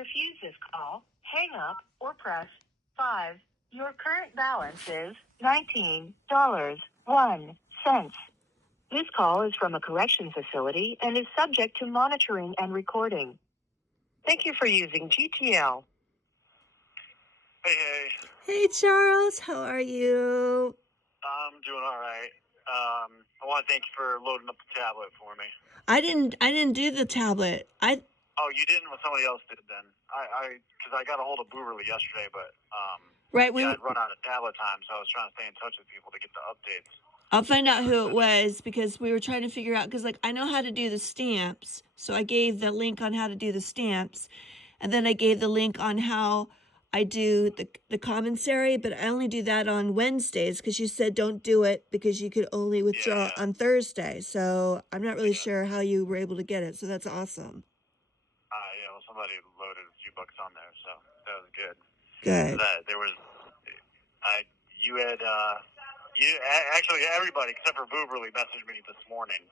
refuse this call, hang up or press 5. Your current balance is $19.01. This call is from a correction facility and is subject to monitoring and recording. Thank you for using GTL. Hey. Hey, Charles, how are you? I'm doing all right. I want to thank you for loading up the tablet for me. I didn't do the tablet. Oh, you didn't? Well, somebody else did then. Because I got a hold of Booberly yesterday, but right, I'd run out of tablet time, so I was trying to stay in touch with people to get the updates. I'll find out who it was because we were trying to figure out, because I know how to do the stamps, so I gave the link on how to do the stamps, and then I gave the link on how I do the commissary, but I only do that on Wednesdays because you said don't do it because you could only withdraw on Thursday. So I'm not really sure how you were able to get it. So that's awesome. Well, somebody loaded a few bucks on there, so that was good. Good. Actually, everybody except for Booberly messaged me this morning.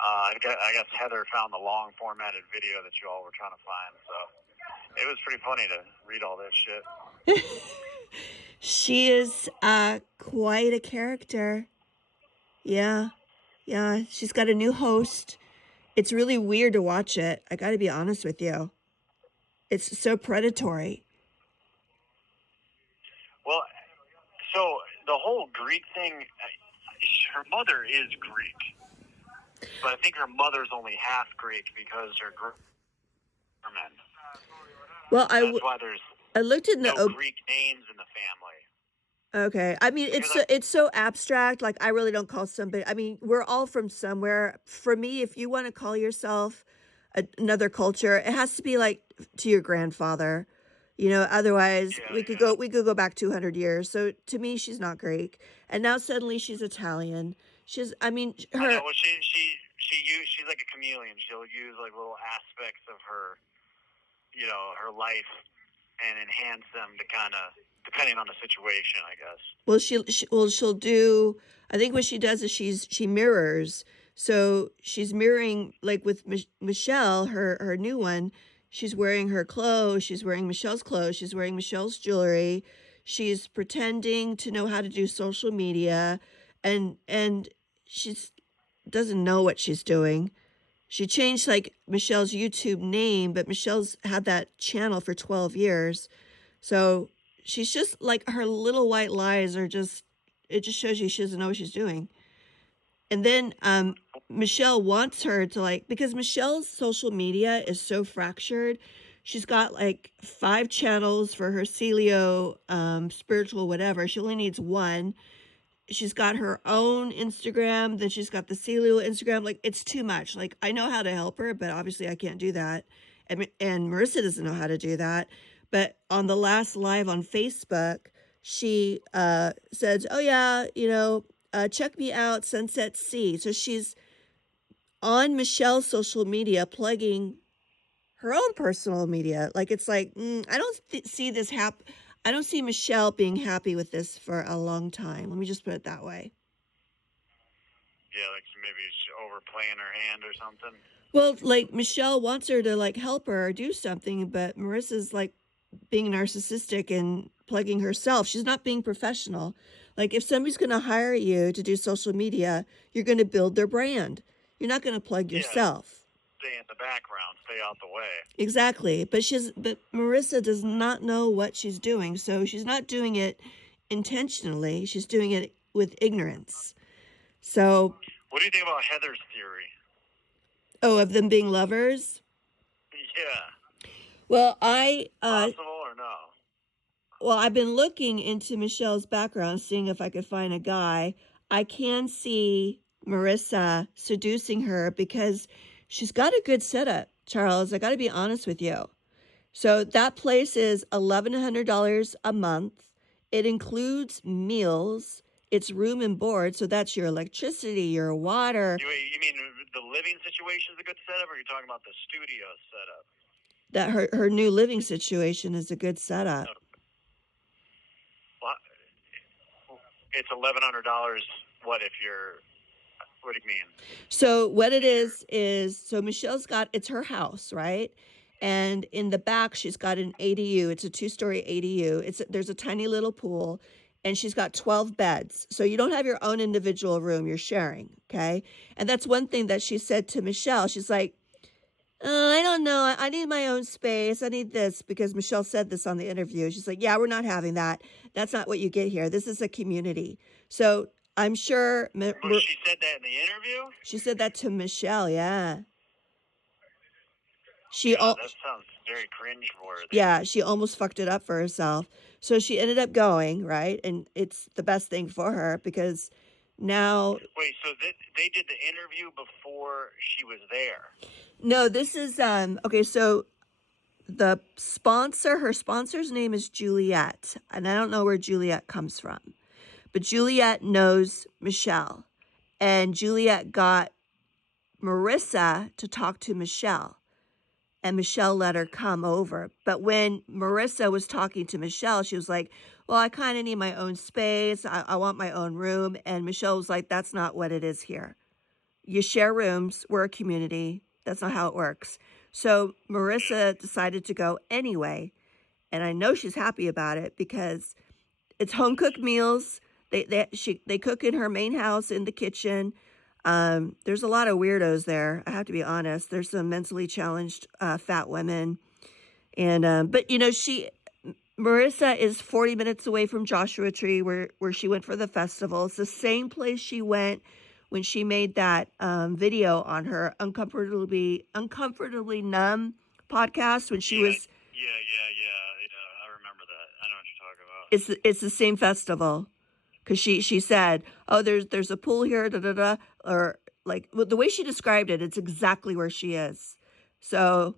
I guess Heather found the long formatted video that you all were trying to find, so it was pretty funny to read all this shit. She is quite a character. Yeah. She's got a new host. It's really weird to watch it. I got to be honest with you. It's so predatory. Well, so the whole Greek thing, her mother is Greek. But I think her mother's only half Greek because her German. Well, that's why there's I looked in no Greek names in the family. Okay. I mean, it's so abstract. Like, I really don't call somebody. I mean, we're all from somewhere. For me, if you want to call yourself another culture, it has to be like to your grandfather. You know, otherwise we could go back 200 years. So to me, she's not Greek. And now suddenly she's Italian. She's I know, well, she's like a chameleon. She'll use like little aspects of her, her life and enhance them to kind of, depending on the situation, I guess. Well, she'll do. I think what she does is she mirrors. So she's mirroring, like with Michelle, her new one. She's wearing her clothes. She's wearing Michelle's clothes. She's wearing Michelle's jewelry. She's pretending to know how to do social media, and she doesn't know what she's doing. She changed like Michelle's YouTube name, but Michelle's had that channel for 12 years. So she's just like, her little white lies are just, it just shows you she doesn't know what she's doing. And then Michelle wants her to because Michelle's social media is so fractured. She's got like 5 channels for her Celio spiritual whatever. She only needs one. She's got her own Instagram. Then she's got the Celio Instagram. Like, it's too much. Like, I know how to help her, but obviously I can't do that. And Marissa doesn't know how to do that. But on the last live on Facebook, she says, oh, yeah, check me out, Sunset Sea. So she's on Michelle's social media plugging her own personal media. Like, it's like, I don't see this I don't see Michelle being happy with this for a long time. Let me just put it that way. Yeah, like maybe she's overplaying her hand or something. Well, like Michelle wants her to help her or do something, but Marissa's being narcissistic and plugging herself. She's not being professional. Like, if somebody's going to hire you to do social media, you're going to build their brand. You're not going to plug yourself. Stay in the background, stay out the way. Exactly. But Marissa does not know what she's doing. So she's not doing it intentionally. She's doing it with ignorance. So what do you think about Heather's theory? Oh, of them being lovers? Yeah. Well, possible or no? Well, I've been looking into Michelle's background, seeing if I could find a guy. I can see Marissa seducing her because she's got a good setup, Charles. I got to be honest with you. So that place is $1,100 a month. It includes meals. It's room and board, so that's your electricity, your water. You mean the living situation is a good setup, or are you talking about the studio setup? That her new living situation is a good setup. Well, it's $1,100. What do you mean? So what it is so Michelle's it's her house, right? And in the back, she's got an ADU. It's a 2-story ADU. There's a tiny little pool, and she's got 12 beds. So you don't have your own individual room, you're sharing, okay? And that's one thing that she said to Michelle. She's like, I don't know. I need my own space. I need this, because Michelle said this on the interview. She's like, yeah, we're not having that. That's not what you get here. This is a community. So I'm sure. Well, she said that in the interview? She said that to Michelle, yeah. That sounds very cringe-worthy. Yeah, she almost fucked it up for herself. So she ended up going, right? And it's the best thing for her, because now... Wait, so they did the interview before she was there? No, this is... Okay, so the sponsor, her sponsor's name is Juliet. And I don't know where Juliet comes from. But Juliet knows Michelle. And Juliet got Marissa to talk to Michelle. And Michelle let her come over. But when Marissa was talking to Michelle, she was like, well, I kind of need my own space. I want my own room. And Michelle was like, that's not what it is here. You share rooms. We're a community. That's not how it works. So Marissa decided to go anyway. And I know she's happy about it, because it's home-cooked meals. They cook in her main house in the kitchen. There's a lot of weirdos there. I have to be honest. There's some mentally challenged fat women, and but Marissa is 40 minutes away from Joshua Tree, where she went for the festival. It's the same place she went when she made that video on her uncomfortably numb podcast when she was. Yeah. I remember that. I know what you're talking about. It's the same festival. Because she said, oh, there's a pool here, da-da-da, or like the way she described it, it's exactly where she is. So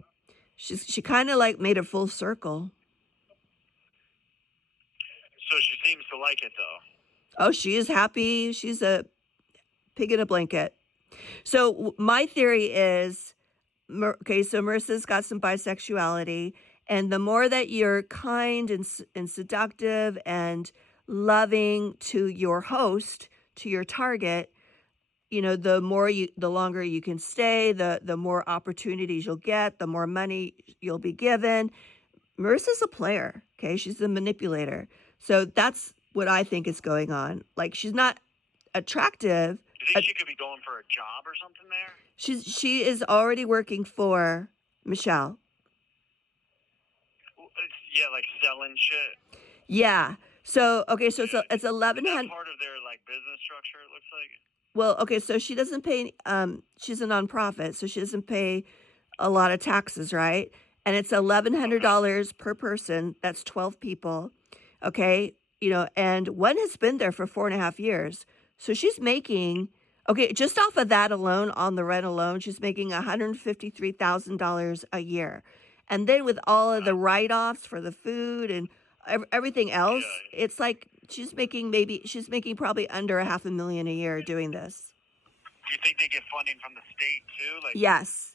she kind of like made a full circle. So she seems to like it, though. Oh, she is happy. She's a pig in a blanket. So my theory is, okay, so Marissa's got some bisexuality, and the more that you're kind and seductive and loving to your host, to your target, the longer you can stay, the more opportunities you'll get, the more money you'll be given. Marissa's a player, okay? She's a manipulator. So that's what I think is going on. Like, she's not attractive. Do you think she could be going for a job or something there? She is already working for Michelle. Yeah, like selling shit. Yeah. So, okay, so it's 1,100. Is that part of their business structure, it looks like? Well, okay, so she doesn't pay, she's a nonprofit, so she doesn't pay a lot of taxes, right? And it's $1,100 per person. That's 12 people, okay? And one has been there for 4.5 years. So she's making, okay, just off of that alone, on the rent alone, she's making $153,000 a year. And then with all of the write-offs for the food and everything else, it's like she's making probably under $500,000 a year doing this. Do you think they get funding from the state too? Yes.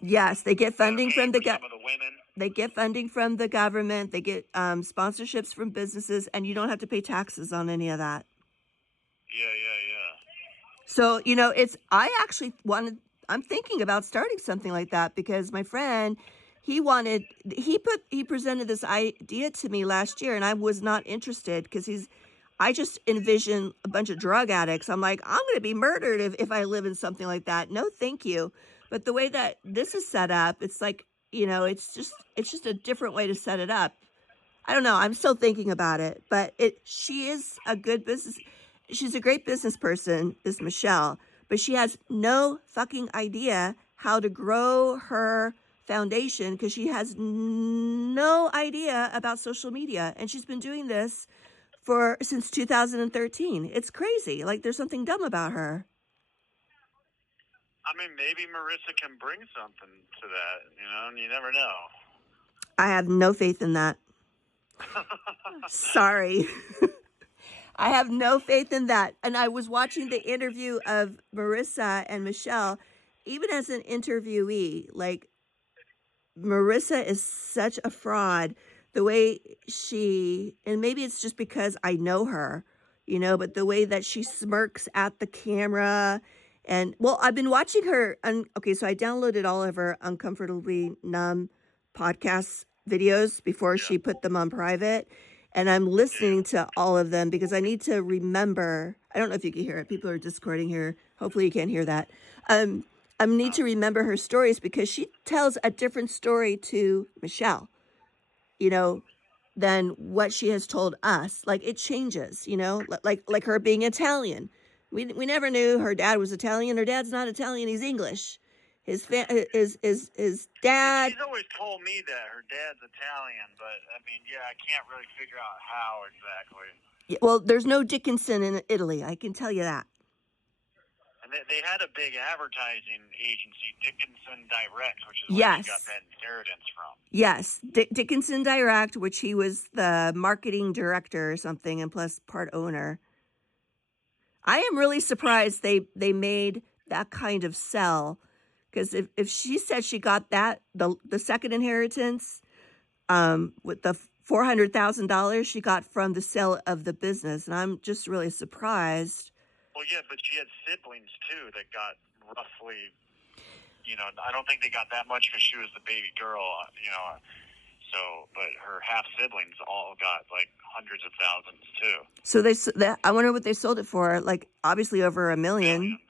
Yes, they get funding from some of the women. They get funding from the government. They get sponsorships from businesses, and you don't have to pay taxes on any of that. Yeah. So I'm thinking about starting something like that, because my friend, he presented this idea to me last year, and I was not interested, because I just envision a bunch of drug addicts. I'm like, I'm going to be murdered if I live in something like that. No, thank you. But the way that this is set up, it's like, it's just a different way to set it up. I don't know. I'm still thinking about it, but she is a good business. She's a great business person, this Michelle, but she has no fucking idea how to grow her foundation, because she has no idea about social media, and she's been doing this since 2013. It's crazy. Like, there's something dumb about her. I mean, maybe Marissa can bring something to that, and you never know. I have no faith in that. Sorry. I have no faith in that. And I was watching the interview of Marissa and Michelle, even as an interviewee, like, Marissa is such a fraud. The way and maybe it's just because I know her, but the way that she smirks at the camera And well, I've been watching her. Okay, so I downloaded all of her Uncomfortably Numb podcast videos before Yeah. she put them on private. And I'm listening to all of them because I need to remember. I don't know if you can hear it. People are discording here. Hopefully you can't hear that. I need to remember her stories because she tells a different story to Michelle, you know, than what she has told us. Like it changes, you know, like her being Italian. We never knew her dad was Italian. Her dad's not Italian. He's English. His dad. She's always told me that her dad's Italian, but I mean, yeah, I can't really figure out how exactly. Well, there's no Dickinson in Italy. I can tell you that. And they had a big advertising agency, Dickinson Direct, which is Yes. where she got that inheritance from. Yes, Dickinson Direct, which he was the marketing director or something, and plus part owner. I am really surprised they made that kind of sell, because if she said she got that the second inheritance, with the $400,000 she got from the sale of the business, and I'm just really surprised. Well, yeah, but she had siblings too that got roughly, you know, I don't think they got that much because she was the baby girl, you know. So, but her half siblings all got like hundreds of thousands too. So I wonder what they sold it for. Like obviously over $1 million. Millions.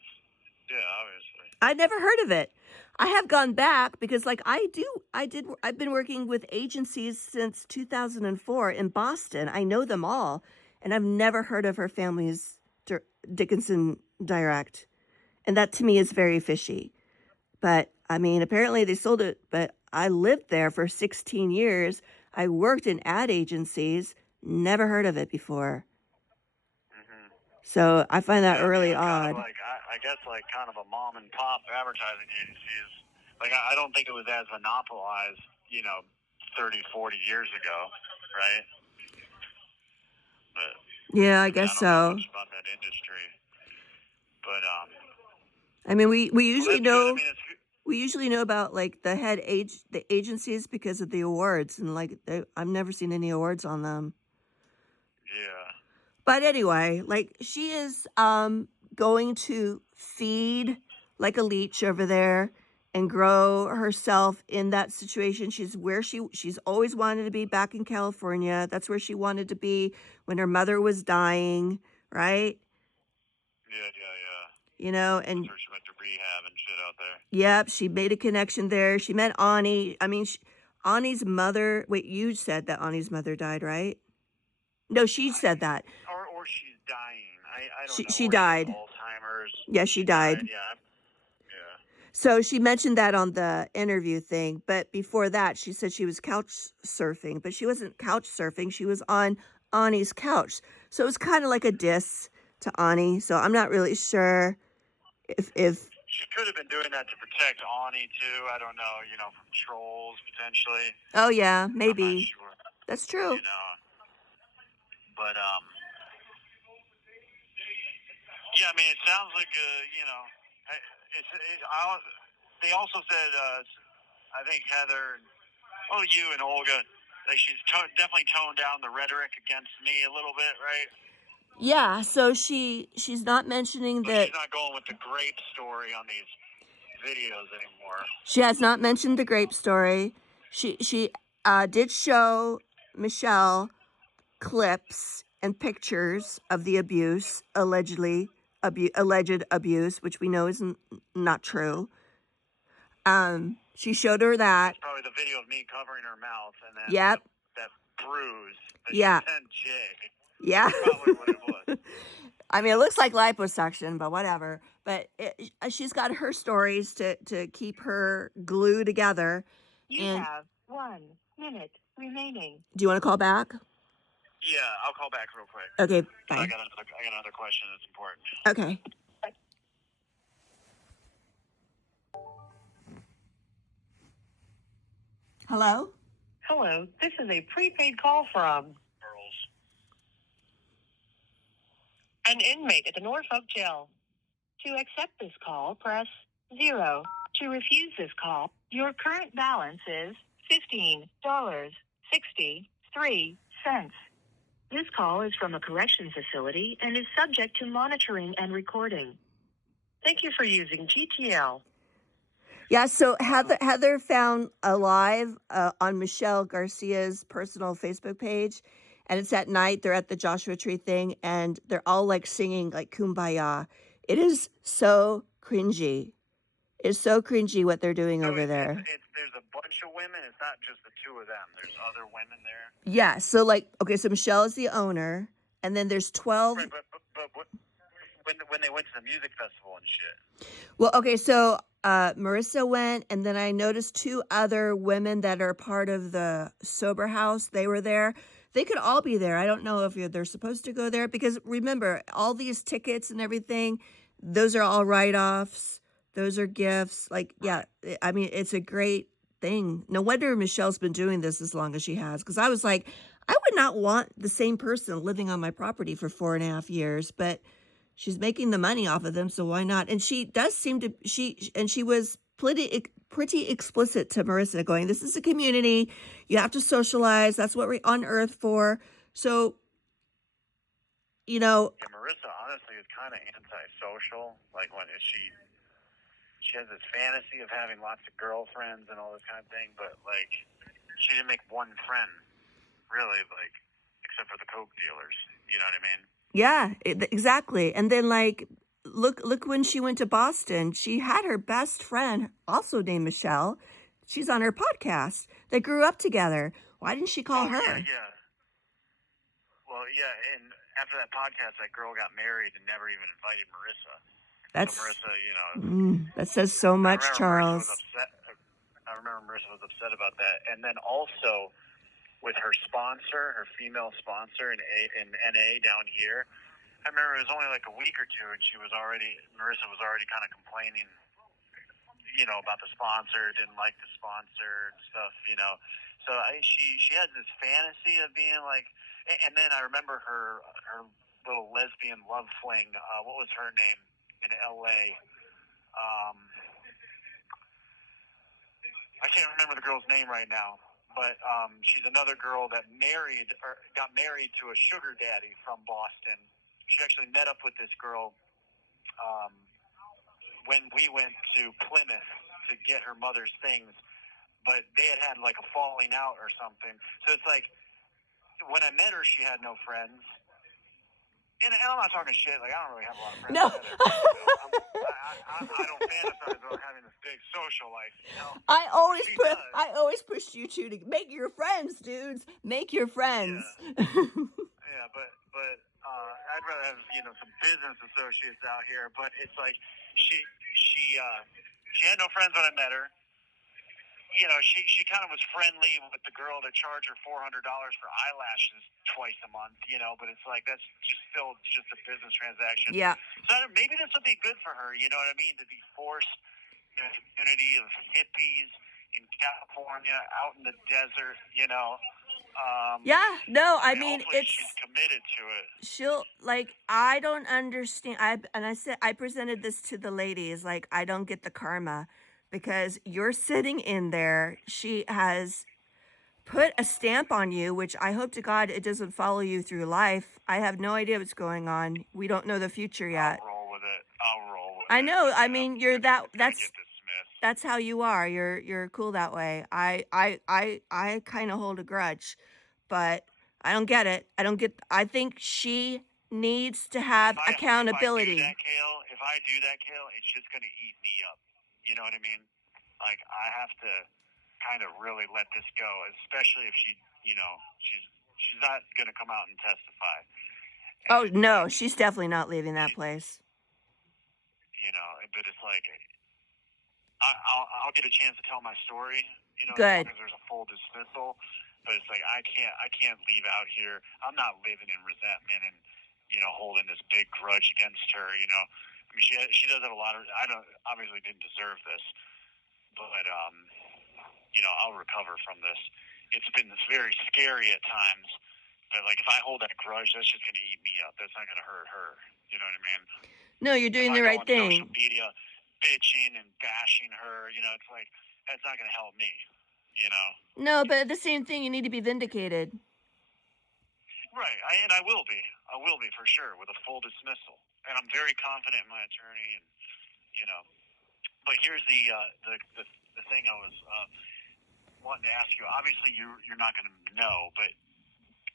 Yeah, obviously. I'd never heard of it. I have gone back because like I've been working with agencies since 2004 in Boston. I know them all, and I've never heard of her family's Dickinson Direct. And that to me is very fishy. But I mean, apparently they sold it, but I lived there for 16 years. I worked in ad agencies, never heard of it before. Mm-hmm. So I find that really kind odd. of like, I guess like kind of a mom and pop advertising agency is, like, I don't think it was as monopolized, you know, 30, 40 years ago, right? But yeah, I guess I don't know so. much about that industry. But I mean, we usually know. I mean, we usually know about like the agencies because of the awards, and like I've never seen any awards on them. Yeah. But anyway, like she is going to feed like a leech over there and grow herself in that situation. She's where she's always wanted to be, back in California. That's where she wanted to be when her mother was dying, right? Yeah. You know, and that's where she went to rehab and shit out there. Yep, she made a connection there. She met Ani. I mean, Ani's mother. Wait, you said that Ani's mother died, right? No, she said that. Or she's dying. I don't know. She Or died. Alzheimer's. Yeah, she died. Yeah. So she mentioned that on the interview thing. But before that, she said she was couch surfing. But she wasn't couch surfing. She was on Ani's couch. So it was kind of like a diss to Ani. So I'm not really sure if she could have been doing that to protect Ani too. I don't know, you know, from trolls potentially. Oh yeah, maybe. I'm not sure. That's true. You know, but yeah. I mean, it sounds like you know, they also said I think Heather, you and Olga, like she's definitely toned down the rhetoric against me a little bit, right? Yeah, so she's not mentioning that. She's not going with the grape story on these videos anymore. She has not mentioned the grape story. She did show Michelle clips and pictures of the abuse, alleged abuse, which we know is not true. She showed her that. It's probably the video of me covering her mouth and then yep. that bruise that yeah. she sent Jay. Yeah. That's probably what it was. I mean, it looks like liposuction, but whatever. But she's got her stories to keep her glued together. You have 1 minute remaining. Do you want to call back? Yeah, I'll call back real quick. Okay, bye. I got another question that's important. Okay. Hello? Hello, this is a prepaid call from Girls. an inmate at the Norfolk Jail. To accept this call, press 0. To refuse this call, your current balance is $15.63. This call is from a correction facility and is subject to monitoring and recording. Thank you for using GTL. Yeah, so Heather found a live on Michelle Garcia's personal Facebook page, and it's at night. They're at the Joshua Tree thing, and they're all like singing like "Kumbaya." It is so cringy. It's so cringy what they're doing So over there. there's a bunch of women. It's not just the two of them. There's other women there. Yeah, so like okay, so Michelle is the owner, and then there's 12. Right, but when they went to the music festival and shit. Well, okay, so Marissa went, and then I noticed 2 other women that are part of the sober house. They were there. They could all be there. I don't know if they're supposed to go there because remember, all these tickets and everything, those are all write-offs. Those are gifts. Like, yeah, I mean, it's a great thing. No wonder Michelle's been doing this as long as she has. Because I was like, I would not want the same person living on my property for 4.5 years, but she's making the money off of them, so why not? And she does seem to she was pretty explicit to Marissa, going, "This is a community. You have to socialize. That's what we're on Earth for." So, you know, Yeah, Marissa honestly is kind of antisocial. Like when she has this fantasy of having lots of girlfriends and all this kind of thing, but like she didn't make one friend really, like except for the coke dealers. You know what I mean? yeah, exactly. And then like look when she went to Boston, she had her best friend also named Michelle. She's on her podcast. They grew up together. Why didn't she call her? Yeah. Well, yeah, and after that podcast, that girl got married and never even invited Marissa. That's So Marissa, you know, that says so much, Charles. I remember Marissa was upset about that, and then also with her sponsor, her female sponsor in NA down here. I remember it was only like a week or two, and Marissa was already kind of complaining, you know, about the sponsor, didn't like the sponsor and stuff, you know. So she had this fantasy of being like, and then I remember her little lesbian love fling. What was her name in L.A.? I can't remember the girl's name right now, but she's another girl that got married to a sugar daddy from Boston. She actually met up with this girl when we went to Plymouth to get her mother's things, but they had like a falling out or something. So it's like when I met her, she had no friends. And I'm not talking shit. Like, I don't really have a lot of friends. No. I don't fantasize about having this big social life, you know? I always pushed you two to make your friends, dudes. Make your friends. Yeah, but I'd rather have, you know, some business associates out here. But it's like she had no friends when I met her. You know, she kind of was friendly with the girl that charged her $400 for eyelashes twice a month, you know, but it's like that's still just a business transaction. Yeah. So maybe this would be good for her, you know what I mean, to be forced in a community of hippies in California, out in the desert, you know. Yeah, no, I mean, it's she's committed to it. She'll like I don't understand. I presented this to the ladies, like I don't get the karma because you're sitting in there. She has put a stamp on you, which I hope to God it doesn't follow you through life. I have no idea what's going on. We don't know the future yet. I'll roll with it. I know. I mean, you're that's how you are. You're cool that way. I kind of hold a grudge, but I don't get it. I think she needs to have accountability. If I do that, Kale, it's just going to eat me up. You know what I mean? Like, I have to kind of really let this go, especially if she, you know, she's not going to come out and testify. Oh, no, she's definitely not leaving that place. You know, but it's like, I'll get a chance to tell my story, you know, Good. as long as there's a full dismissal. But it's like, I can't leave out here. I'm not living in resentment and, you know, holding this big grudge against her, you know. I mean, she does have a lot of, obviously didn't deserve this, but, you know, I'll recover from this. It's been very scary at times, but like if I hold that grudge, that's just going to eat me up. That's not going to hurt her. You know what I mean? No, you're doing the right thing. Social media, bitching and bashing her, you know, it's like that's not going to help me. You know? No, but at the same thing, you need to be vindicated. Right, and I will be for sure with a full dismissal, and I'm very confident in my attorney, and you know. But here's the thing I was wanting to ask you. Obviously, you're not going to know, but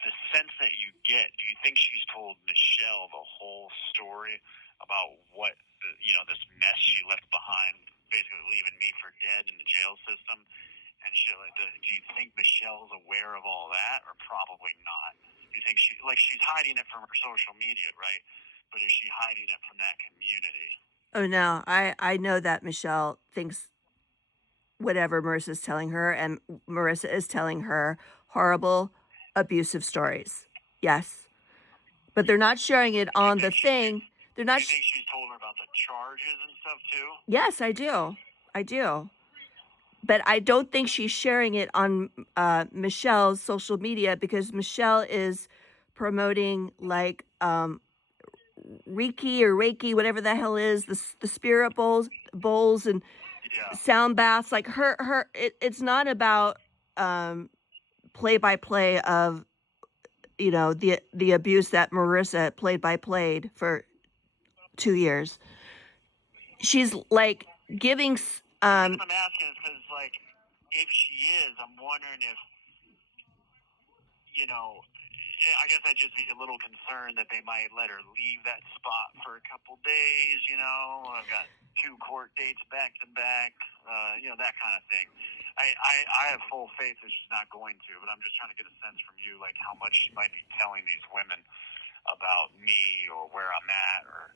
the sense that you get, do you think she's told Michelle the whole story about what this mess she left behind, basically leaving me for dead in the jail system? And shit, like, do you think Michelle's aware of all that, or probably not? Do you think she's hiding it from her social media, right? But is she hiding it from that community? Oh no, I know that Michelle thinks whatever Marissa's telling her, and Marissa is telling her horrible, abusive stories. Yes, but they're not sharing it on the thing. They're Do not. you think she's told her about the charges and stuff too? Yes, I do. I do. But I don't think she's sharing it on Michelle's social media because Michelle is promoting like Reiki, whatever the hell is the spirit bowls and Yeah. sound baths. Like it's not about play by play of the abuse that Marissa played for 2 years. She's like giving. The reason I'm asking is because, like, if she is, I'm wondering if, I guess I'd just be a little concerned that they might let her leave that spot for a couple days. I've got 2 court dates back to back, that kind of thing. I have full faith that she's not going to, but I'm just trying to get a sense from you, like, how much she might be telling these women about me or where I'm at or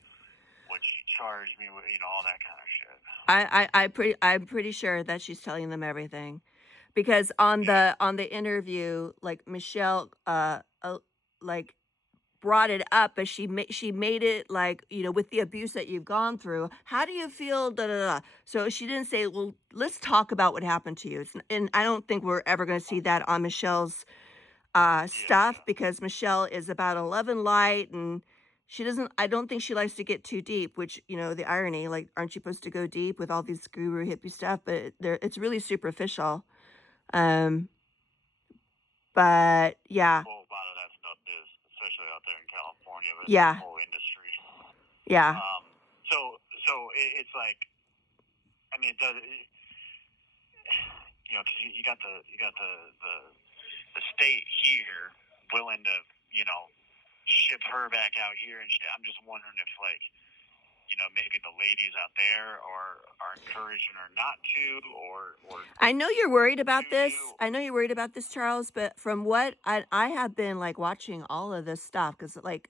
what she charged me with, all that kind of shit. I'm pretty sure that she's telling them everything, because on the interview, like Michelle, like brought it up, but she made it like with the abuse that you've gone through. How do you feel? Da da da. So she didn't say, well, let's talk about what happened to you. And I don't think we're ever going to see that on Michelle's stuff because Michelle is about 11 light and I don't think she likes to get too deep, which, the irony, like, aren't you supposed to go deep with all these guru hippie stuff? But it's really superficial. But yeah. Well, a lot of that stuff is, especially out there in California, with Yeah. the whole industry. Yeah. So it's like, I mean, it does, because you got the state here willing to, ship her back out here and shit. I'm just wondering if, like, maybe the ladies out there are encouraging her not to, or I know you're worried about this. you. I know you're worried about this, Charles, but from what I have been like watching all of this stuff, because like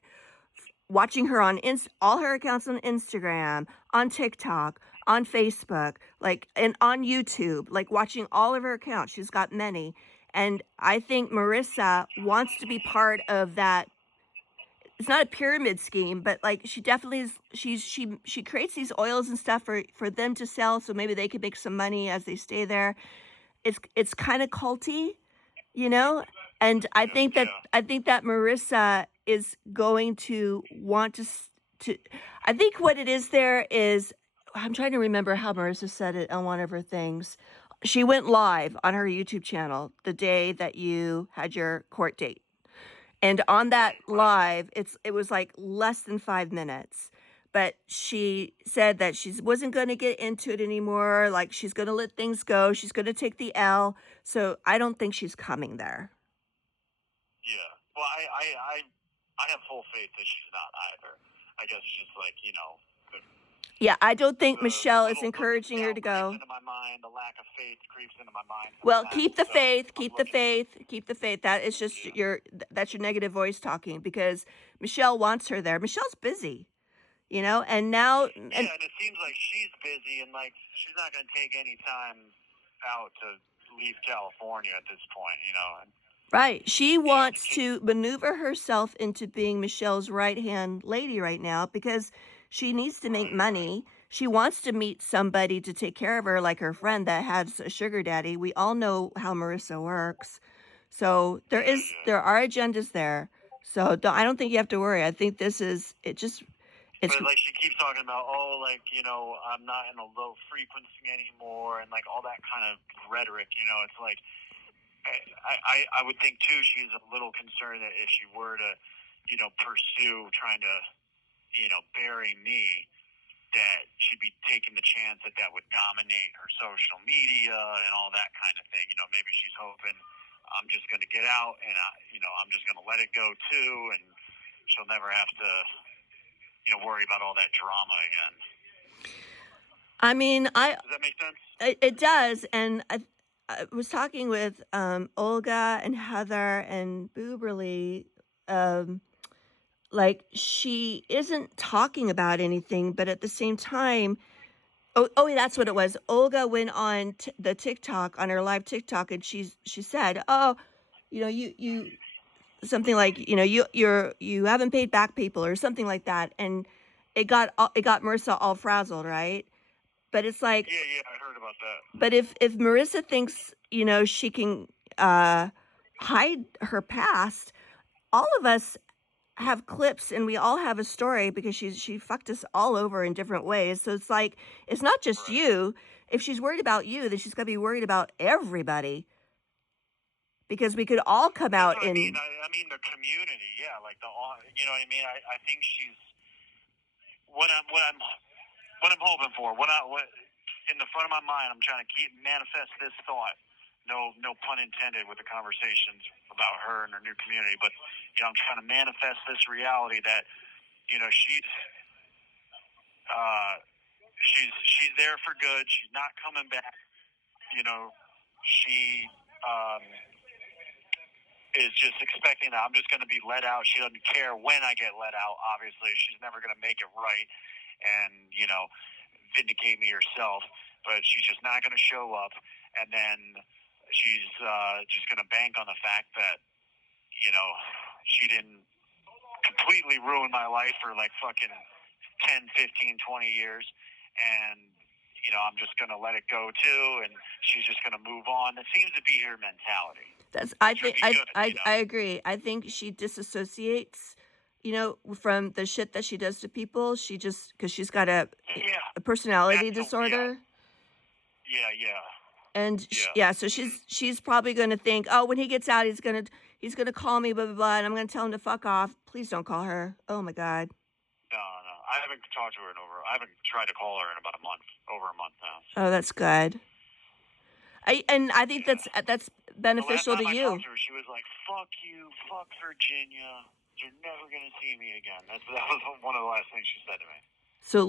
watching her on all her accounts on Instagram, on TikTok, on Facebook, like, and on YouTube, like watching all of her accounts. She's got many. And I think Marissa wants to be part of that. It's not a pyramid scheme, but like she definitely is. She creates these oils and stuff for them to sell, so maybe they could make some money as they stay there. It's kind of culty, and I think that Marissa is going to want to. I think what it is there is, I'm trying to remember how Marissa said it on one of her things. She went live on her YouTube channel the day that you had your court date. And on that live, it was like less than 5 minutes. But she said that she wasn't going to get into it anymore. Like, she's going to let things go. She's going to take the L. So I don't think she's coming there. Yeah. Well, I have full faith that she's not either. I guess it's just like, Yeah, I don't think Michelle is encouraging her to go. Into my mind, the lack of faith creeps into my mind. Well, keep the faith, keep the faith. That is just that's your negative voice talking, because Michelle wants her there. Michelle's busy, and now. And it seems like she's busy and like she's not going to take any time out to leave California at this point, Right. She wants to maneuver herself into being Michelle's right-hand lady right now because she needs to make money. She wants to meet somebody to take care of her, like her friend that has a sugar daddy. We all know how Marissa works. So there are agendas there. So I don't think you have to worry. I think it's but like she keeps talking about, I'm not in a low frequency anymore, and like all that kind of rhetoric, it's like I would think too she's a little concerned that if she were to, pursue trying to, bury me, that she'd be taking the chance that that would dominate her social media and all that kind of thing. You know, maybe she's hoping I'm just going to get out and I'm just going to let it go too, and she'll never have to worry about all that drama again. I mean, Does that make sense? It does, and I was talking with Olga and Heather and Booberly. Like she isn't talking about anything, but at the same time, oh, that's what it was. Olga went on the TikTok on her live TikTok, and she said, "Oh, you something like you haven't paid back people or something like that," and it got Marissa all frazzled, right? But it's like, Yeah, I heard about that. but if Marissa thinks she can hide her past, all of us have clips and we all have a story because she fucked us all over in different ways. So it's like it's not just Right. you. If she's worried about you, then she's got to be worried about everybody. Because we could all come out I in. mean the community, yeah, like you know what I mean. I think she's what I'm hoping for. What in the front of my mind, I'm trying to manifest this thought. No pun intended with the conversations about her and her new community, but I'm trying to manifest this reality that she's there for good. She's not coming back. She is just expecting that I'm just going to be let out. She doesn't care when I get let out. Obviously, she's never going to make it right and vindicate me herself. But she's just not going to show up, and then she's just going to bank on the fact that she didn't completely ruin my life for like fucking 10, 15, 20 years, and I'm just going to let it go too, and she's just going to move on. That seems to be her mentality. I agree. I think she disassociates, from the shit that she does to people. She just because she's got a personality disorder. Yeah. And so she's probably going to think, oh, when he gets out, he's gonna call me, blah blah blah, and I'm gonna tell him to fuck off. Please don't call her. Oh my God. No, I haven't talked to her I haven't tried to call her in about over a month now. So. Oh, that's good. I think that's beneficial to you. The last time I talked to her, she was like, "Fuck you, fuck Virginia. You're never gonna see me again." That was one of the last things she said to me. So